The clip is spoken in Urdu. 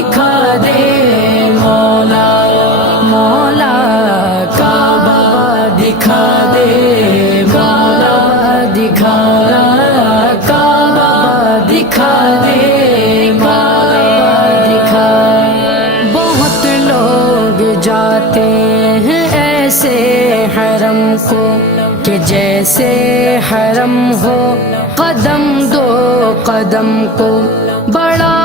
دکھا دے مولا، مولا کعبہ دکھا دے مولا، دکھا کعبہ دکھا دے مولا، دکھا۔ بہت لوگ جاتے ہیں ایسے حرم کو کہ جیسے حرم ہو، قدم دو قدم کو بڑا